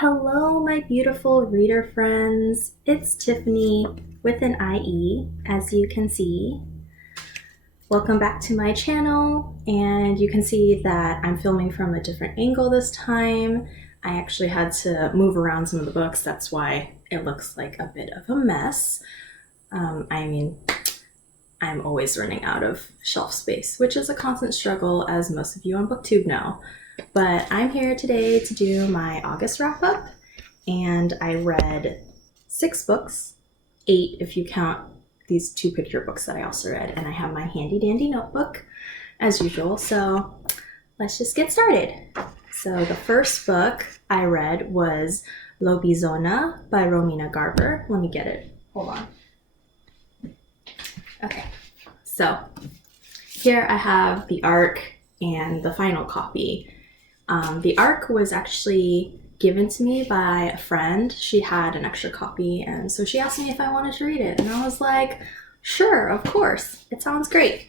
Hello, my beautiful reader friends. It's Tiffany with an IE, as you can see. Welcome back to my channel, and you can see that I'm filming from a different angle this time. I actually had to move around some of the books, that's why it looks like a bit of a mess. I'm always running out of shelf space, which is a constant struggle, as most of you on BookTube know. But I'm here today to do my August wrap up, and I read 6 books, 8 if you count these 2 picture books that I also read, and I have my handy dandy notebook as usual, so let's just get started. So the first book I read was Lobizona by Romina Garber. Let me get it. Hold on. Okay, so here I have the ARC and the final copy. The ARC was actually given to me by a friend. She had an extra copy, and so she asked me if I wanted to read it, and I was like, sure, of course, it sounds great.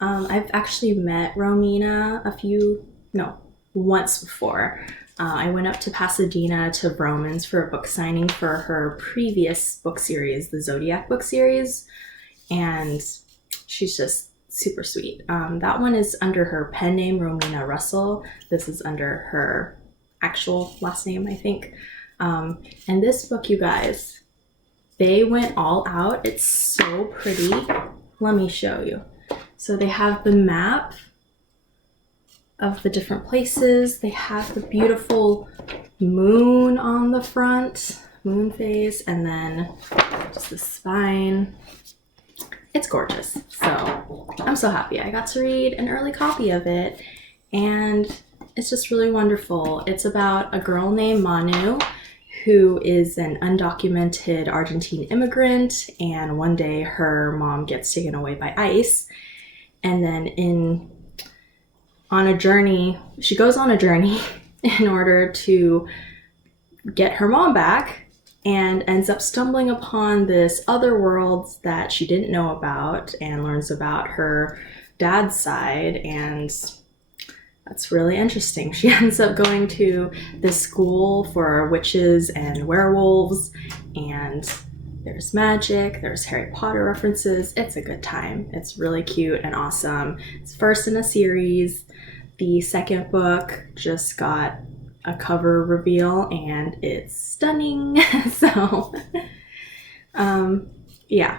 I've actually met Romina once before. I went up to Pasadena to Vroman's for a book signing for her previous book series, the Zodiac book series, and she's just super sweet. That one is under her pen name, Romina Russell. This is under her actual last name, I think. And this book, you guys, they went all out. It's so pretty. Let me show you. So they have the map of the different places. They have the beautiful moon on the front, moon phase, and then just the spine. It's gorgeous. So I'm so happy I got to read an early copy of it, and it's just really wonderful. It's about a girl named Manu who is an undocumented Argentine immigrant, and one day her mom gets taken away by ICE, and then she goes on a journey in order to get her mom back, and ends up stumbling upon this other world that she didn't know about, and learns about her dad's side, and that's really interesting. She ends up going to this school for witches and werewolves, and there's magic, there's Harry Potter references. It's a good time. It's really cute and awesome. It's first in a series. The second book just got a cover reveal, and it's stunning. So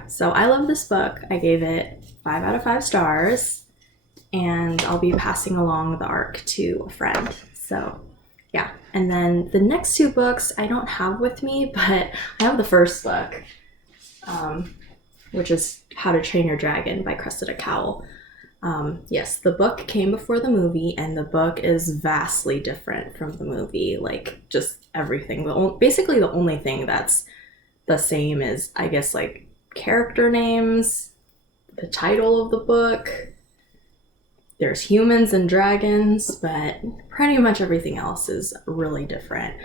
so I love this book. I gave it 5 out of 5 stars, and I'll be passing along the ARC to a friend. So yeah, and then the next 2 books I don't have with me, but I have the first book, which is How to Train Your Dragon by Cressida Cowell. Yes, the book came before the movie, and the book is vastly different from the movie. Like, just everything. Basically, the only thing that's the same is, I guess, like, character names, the title of the book. There's humans and dragons, but pretty much everything else is really different.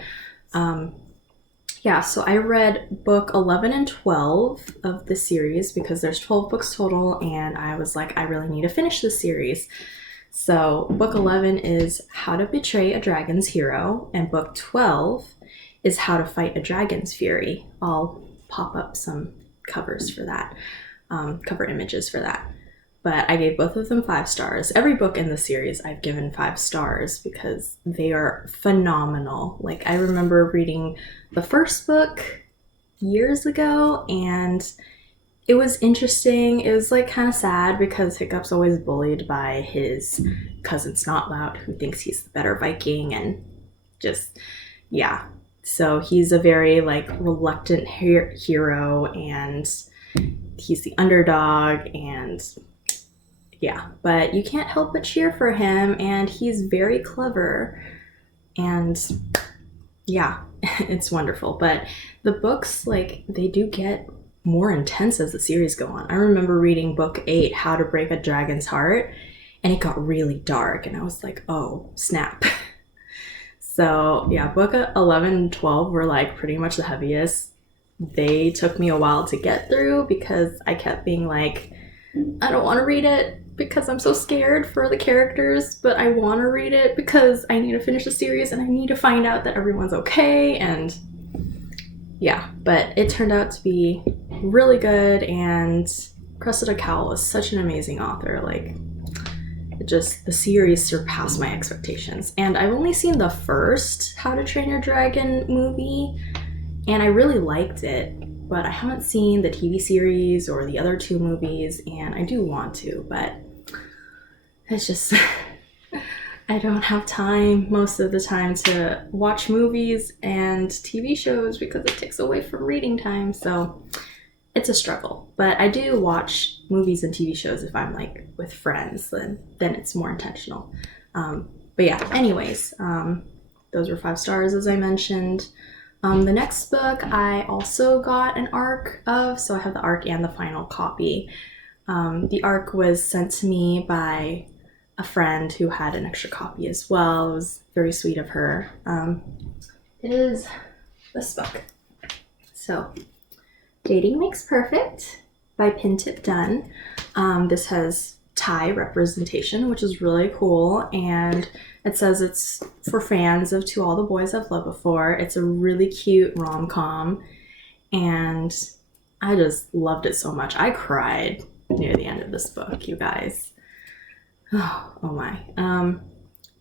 So I read book 11 and 12 of the series because there's 12 books total, and I was like, I really need to finish this series. So book 11 is How to Betray a Dragon's Hero, and book 12 is How to Fight a Dragon's Fury. I'll pop up some covers for that, cover images for that. But I gave both of them 5 stars. Every book in the series I've given 5 stars because they are phenomenal. Like, I remember reading the first book years ago, and it was interesting. It was like kind of sad because Hiccup's always bullied by his cousin Snotlout, who thinks he's the better Viking, and just, yeah. So he's a very like reluctant hero, and he's the underdog, and yeah, but you can't help but cheer for him, and he's very clever, and yeah, it's wonderful. But the books, like, they do get more intense as the series go on. I remember reading book 8, How to Break a Dragon's Heart, and it got really dark, and I was like, oh, snap. So yeah, book 11 and 12 were like pretty much the heaviest. They took me a while to get through because I kept being like, I don't want to read it. because I'm so scared for the characters, but I want to read it because I need to finish the series and I need to find out that everyone's okay. And yeah, but it turned out to be really good, and Cressida Cowell is such an amazing author. Like, the series surpassed my expectations. And I've only seen the first How to Train Your Dragon movie, and I really liked it, but I haven't seen the TV series or the other 2 movies, and I do want to, but it's just I don't have time most of the time to watch movies and TV shows because it takes away from reading time, so it's a struggle. But I do watch movies and TV shows if I'm like with friends, then it's more intentional. But yeah, anyways, those were 5 stars as I mentioned. The next book I also got an ARC of, so I have the ARC and the final copy. The ARC was sent to me by a friend who had an extra copy as well. It was very sweet of her. It is this book. So, Dating Makes Perfect by Pintip Dunn. This has Thai representation, which is really cool, and it says it's for fans of To All the Boys I've Loved Before. It's a really cute rom-com, and I just loved it so much. I cried near the end of this book, you guys. Oh my.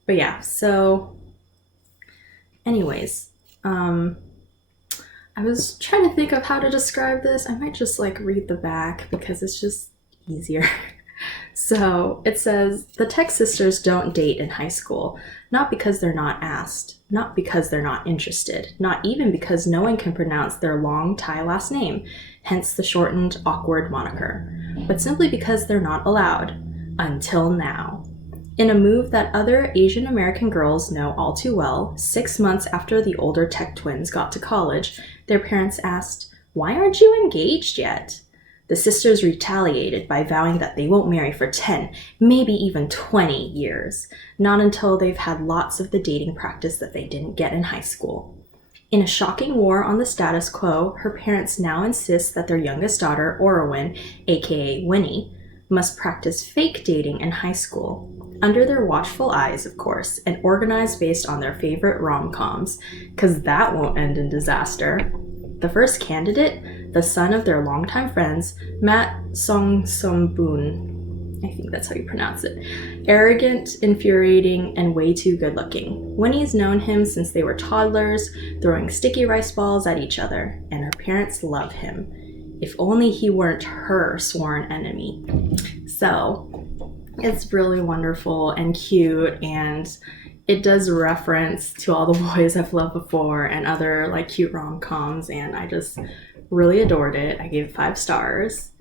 But yeah, so anyways, I was trying to think of how to describe this. I might just like read the back because it's just easier. So it says, the Tech sisters don't date in high school, not because they're not asked, not because they're not interested, not even because no one can pronounce their long Thai last name, hence the shortened, awkward moniker, but simply because they're not allowed. Until now. In a move that other Asian American girls know all too well, 6 months after the older Tech twins got to college, their parents asked, "Why aren't you engaged yet?" The sisters retaliated by vowing that they won't marry for 10, maybe even 20 years, not until they've had lots of the dating practice that they didn't get in high school. In a shocking war on the status quo, her parents now insist that their youngest daughter, Orowin, aka Winnie, must practice fake dating in high school, under their watchful eyes, of course, and organized based on their favorite rom-coms, because that won't end in disaster. The first candidate, the son of their longtime friends, Matt Song-sum-boon, I think that's how you pronounce it, arrogant, infuriating, and way too good-looking. Winnie's known him since they were toddlers, throwing sticky rice balls at each other, and her parents love him. If only he weren't her sworn enemy. So, it's really wonderful and cute, and it does reference To All the Boys I've Loved Before and other like cute rom-coms, and I just really adored it. I gave it 5 stars,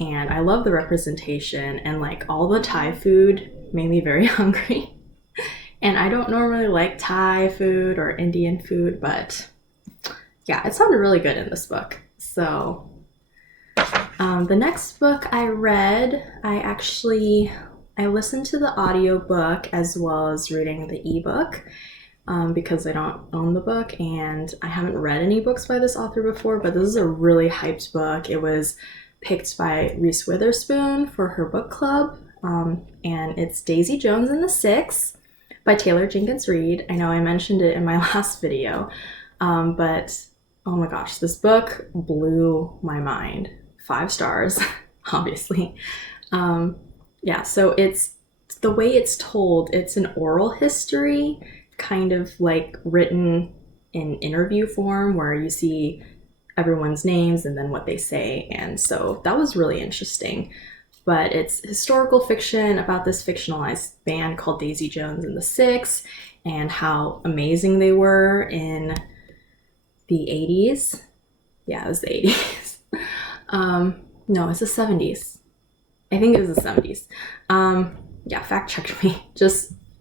and I love the representation, and like all the Thai food made me very hungry. And I don't normally like Thai food or Indian food, but yeah, it sounded really good in this book. So the next book I read, I listened to the audiobook as well as reading the ebook because I don't own the book, and I haven't read any books by this author before, but this is a really hyped book. It was picked by Reese Witherspoon for her book club, and it's Daisy Jones and the Six by Taylor Jenkins Reid. I know I mentioned it in my last video, but oh my gosh, this book blew my mind. 5 stars, obviously. Yeah, so it's the way it's told, it's an oral history, kind of like written in interview form where you see everyone's names and then what they say. And so that was really interesting. But it's historical fiction about this fictionalized band called Daisy Jones and the Six, and how amazing they were in the 80s. Yeah, it was the 80s. No, it's the 70s. I think it was the 70s. Yeah, fact check me.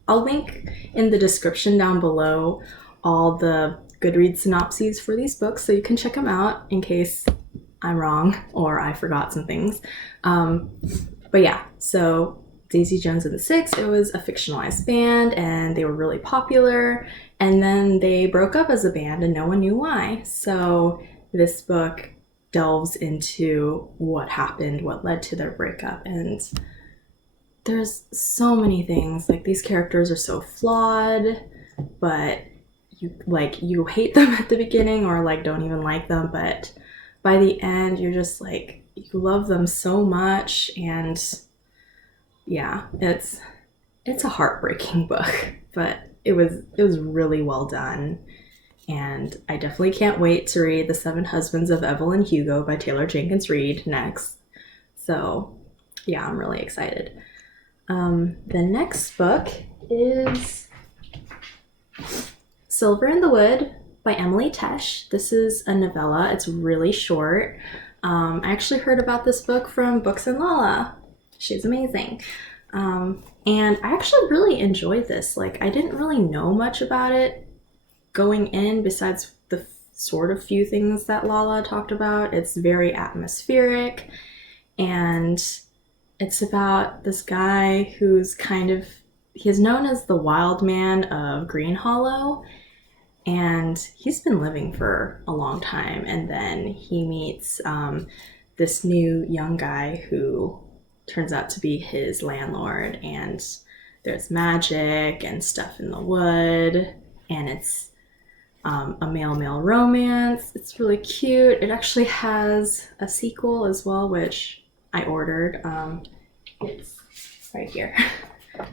I'll link in the description down below all the Goodreads synopses for these books so you can check them out in case I'm wrong or I forgot some things. But yeah, so Daisy Jones and the Six, it was a fictionalized band and they were really popular, and then they broke up as a band and no one knew why. So this book delves into what happened, what led to their breakup, and there's so many things. Like, these characters are so flawed, but you hate them at the beginning, or like don't even like them, but by the end you're just like, you love them so much. And yeah, it's a heartbreaking book, but it was really well done. And I definitely can't wait to read The Seven Husbands of Evelyn Hugo by Taylor Jenkins Reid next. So yeah, I'm really excited. The next book is Silver in the Wood by Emily Tesh. This is a novella. It's really short. I actually heard about this book from Books and Lala. She's amazing. And I actually really enjoyed this. Like, I didn't really know much about it going in besides the sort of few things that Lala talked about. It's very atmospheric, and it's about this guy who's he's known as the wild man of Green Hollow, and he's been living for a long time. And then he meets this new young guy who turns out to be his landlord, and there's magic and stuff in the wood, and it's a male-male romance. It's really cute. It actually has a sequel as well, which I ordered. It's right here.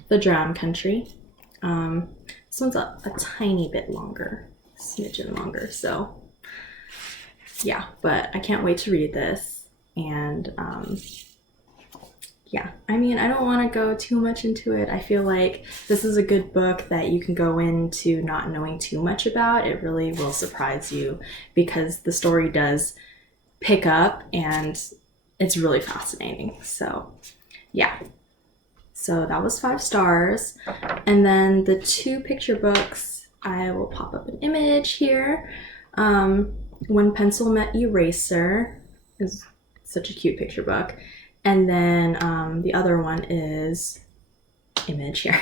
The Drown Country. This one's a tiny bit longer, a smidgen longer. So yeah, but I can't wait to read this. And yeah, I mean, I don't want to go too much into it. I feel like this is a good book that you can go into not knowing too much about. It really will surprise you because the story does pick up and it's really fascinating. So yeah, so that was 5 stars. And then the 2 picture books, I will pop up an image here. When Pencil Met Eraser is such a cute picture book. And then the other one is, image here,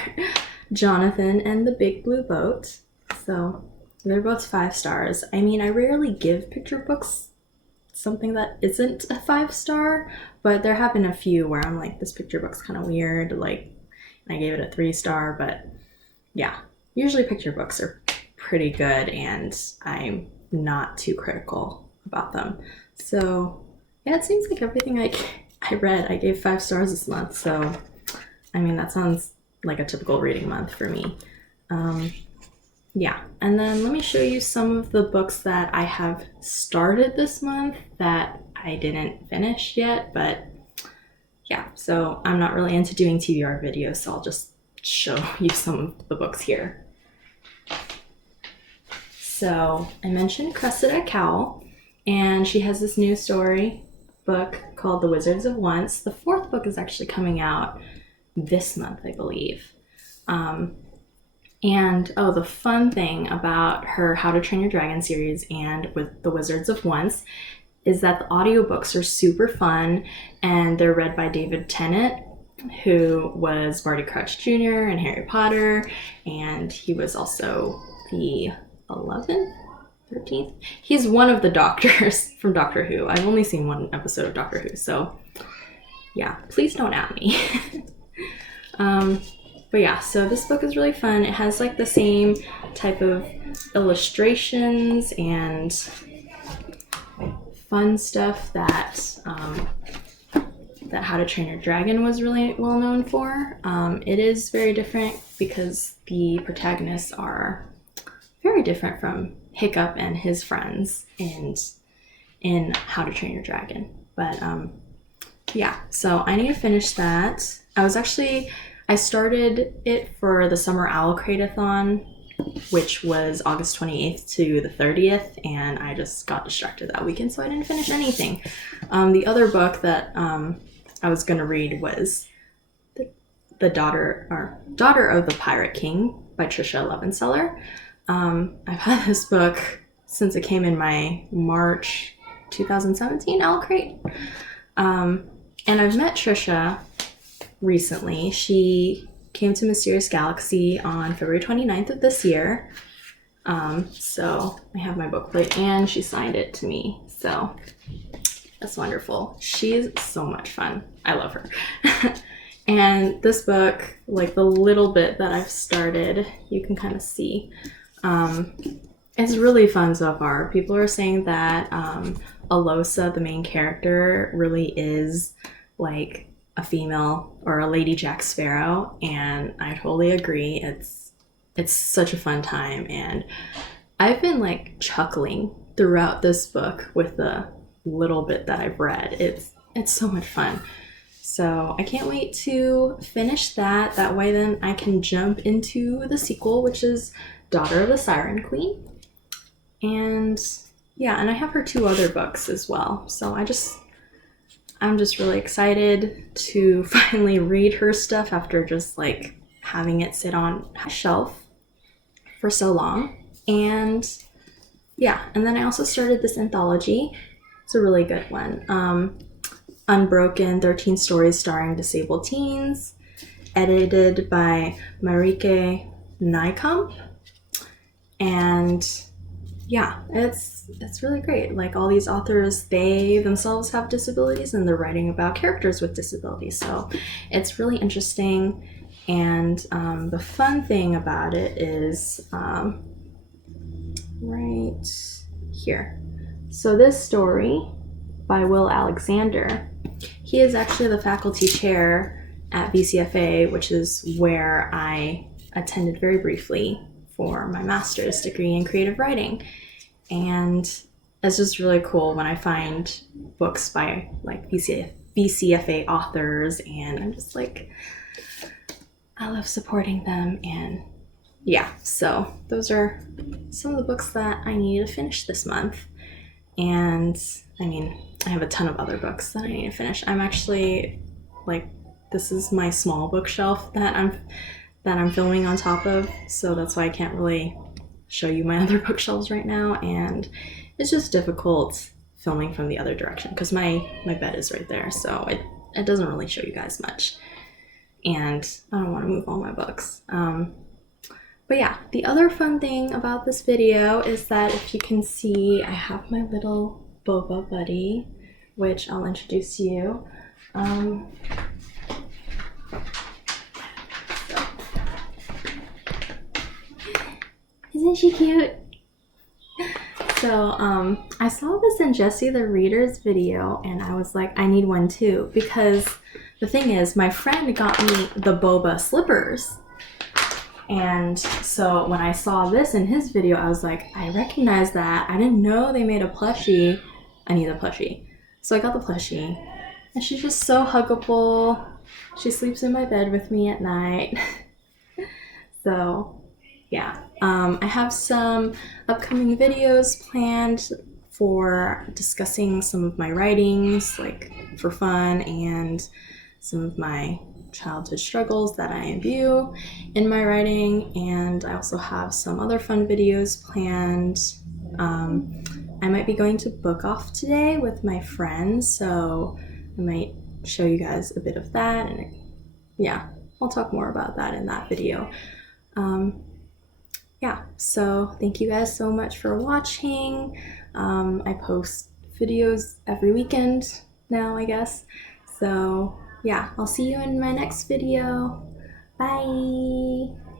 Jonathan and the Big Blue Boat. So they're both 5 stars. I mean, I rarely give picture books something that isn't a 5-star, but there have been a few where I'm like, this picture book's kind of weird. Like, I gave it a 3-star, but yeah, usually picture books are pretty good and I'm not too critical about them. So yeah, it seems like everything I read, I gave 5 stars this month. So, I mean, that sounds like a typical reading month for me. Yeah, and then let me show you some of the books that I have started this month that I didn't finish yet, but yeah, so I'm not really into doing TBR videos, so I'll just show you some of the books here. So I mentioned Cressida Cowell, and she has this new story book called The Wizards of Once. The 4th book is actually coming out this month, I believe. And the fun thing about her How to Train Your Dragon series and with The Wizards of Once is that the audiobooks are super fun, and they're read by David Tennant, who was Barty Crouch Jr. in Harry Potter, and he was also the 11th? 13th? He's one of the doctors from Doctor Who. I've only seen one episode of Doctor Who, so yeah, please don't at me. But yeah, so this book is really fun. It has like the same type of illustrations and fun stuff that that How to Train Your Dragon was really well known for. It is very different because the protagonists are very different from Hiccup and his friends in How to Train Your Dragon. But yeah, so I need to finish that. I started it for the Summer Owl Crate-a-thon, which was August 28th to the 30th, and I just got distracted that weekend, so I didn't finish anything. The other book that I was going to read was the Daughter of the Pirate King by Trisha Levenseller. I've had this book since it came in my March 2017 Owl Crate. And I've met Trisha recently. She came to Mysterious Galaxy on February 29th of this year. So I have my booklet and she signed it to me. So that's wonderful. She's so much fun. I love her. And this book, like the little bit that I've started, you can kind of see. It's really fun so far. People are saying that Alosa, the main character, really is like a female or a Lady Jack Sparrow, and I totally agree. It's such a fun time, and I've been like chuckling throughout this book with the little bit that I've read. It's so much fun. So I can't wait to finish that. That way then I can jump into the sequel, which is Daughter of the Siren Queen. And yeah, and I have her 2 other books as well. So I'm just really excited to finally read her stuff after just like having it sit on a shelf for so long. And yeah, and then I also started this anthology. It's a really good one. Unbroken, 13 Stories Starring Disabled Teens, edited by Marieke Nijkamp. And yeah, it's really great. Like, all these authors, they themselves have disabilities and they're writing about characters with disabilities. So it's really interesting. And the fun thing about it is right here. So this story by Will Alexander, he is actually the faculty chair at BCFA, which is where I attended very briefly for my master's degree in creative writing. And it's just really cool when I find books by like BCFA authors, and I'm just like, I love supporting them. And yeah, so those are some of the books that I need to finish this month. And I mean, I have a ton of other books that I need to finish. I'm actually like, this is my small bookshelf that I'm filming on top of, so that's why I can't really show you my other bookshelves right now, and it's just difficult filming from the other direction because my bed is right there, so it doesn't really show you guys much, and I don't want to move all my books. But yeah, the other fun thing about this video is that if you can see, I have my little boba buddy, which I'll introduce you. Isn't she cute? So I saw this in Jessie the Reader's video, and I was like, I need one too, because the thing is, my friend got me the boba slippers. And so when I saw this in his video, I was like, I recognize that. I didn't know they made a plushie. I need a plushie. So I got the plushie. And she's just so huggable. She sleeps in my bed with me at night. So yeah, I have some upcoming videos planned for discussing some of my writings, like for fun, and some of my childhood struggles that I imbue in my writing. And I also have some other fun videos planned. I might be going to Book Off today with my friends, so I might show you guys a bit of that, and yeah, I'll talk more about that in that video. Yeah, so thank you guys so much for watching. I post videos every weekend now, I guess. So yeah, I'll see you in my next video. Bye!